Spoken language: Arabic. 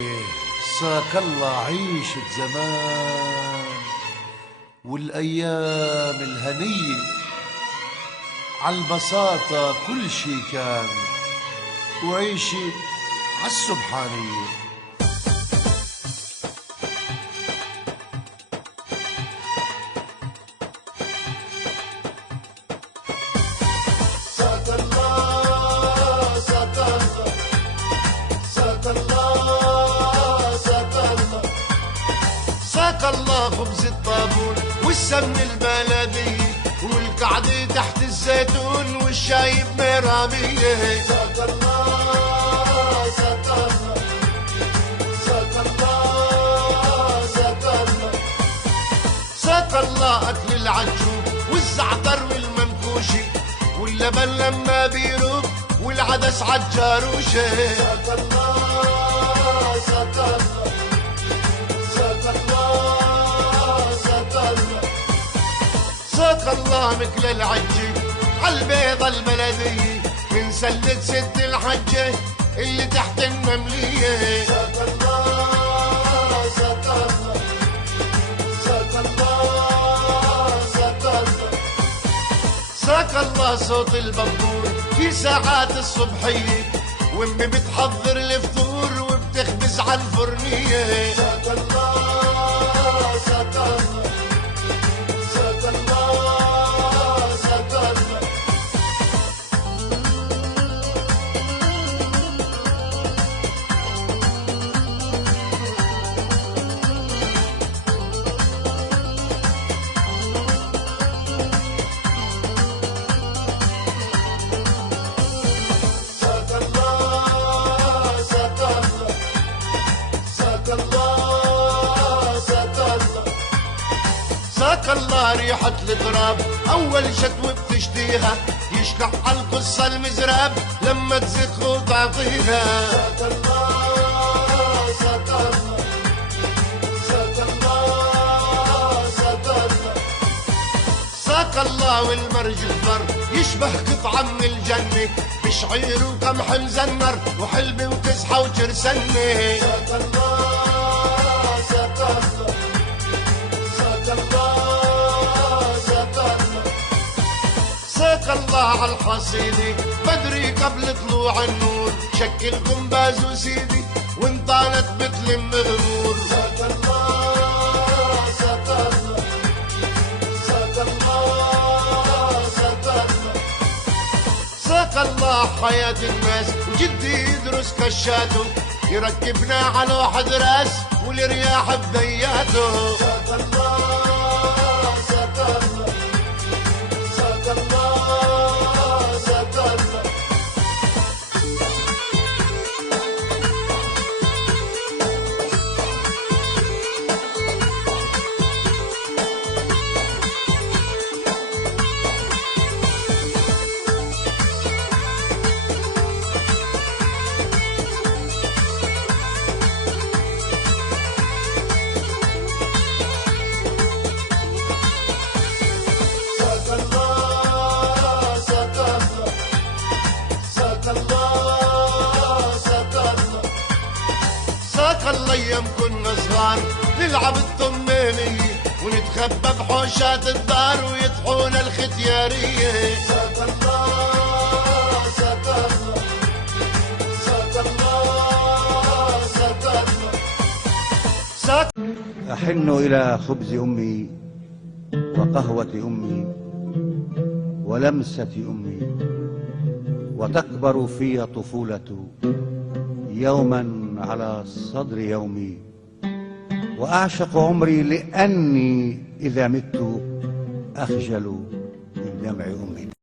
ساك الله عيشة زمان والأيام الهنية، عالبساطة كل شي كان وعيشي عالسبحانية. ساك الله ساك الله ساك الله ساك الله ساك الله خبز الطابون والسمن البلدي والقعدة تحت الزيتون والشاي بمرامية. ساك الله ساك الله ساك الله ساك الله ساك الله أكل العجوب والزعتر والمنكوشي واللبن لما بيروب والعدس عالجاروشة. ساك الله ساك الله ساك الله ساك الله ساك الله مثل العجة عالبيضة البلدية من سلة ست الحجة اللي تحت النملية. ساك الله ساك الله ساك الله ساك الله ساك الله صوت البابور في ساعات الصبحية وامي بتحضر الفطور وبتخبز عالفرنية. ساك الله ساك الله ساك الله ساك الله ساك الله ساك الله ساك الله ساك الله ساك الله ريحة التراب أول شتوة بتشتيها يشلح عالقصة المزراب لما تزخ وتعطيها. ساك الله ساك الله ساك الله ساك الله ساك الله والمرج الضر يشبه قطعة من الجنة بشعير وقمح مزنر وحلبة وكزحة وجرسنة. ساك الله ساك الله ساك الله ساك الله ساك الله عالحصيدة بدري قبل طلوع النور شكل قنباز وسيدي وانطالت بتلم غمور. ساك الله ساك الله ساك الله ساك الله ساك الله حياة الناس وجدي يدرس كشاته يركبنا على واحد راس والرياح بدياته. ساك الله ساك الله ساك الله ساك الله ساك الله ساك الله ساك الله ساك الله ساك الله ايام كنا صغار نلعب الطمانية ونتخبى بحوشات الدار ويطحونا الختيارية. ساك الله ساك الله ساك الله ساك الله ساك أحن إلى خبز أمي وقهوة أمي ولمسة أمي وتكبر في طفولة يوما على صدر يومي وأعشق عمري لأني إذا مت أخجل من دمع أمي.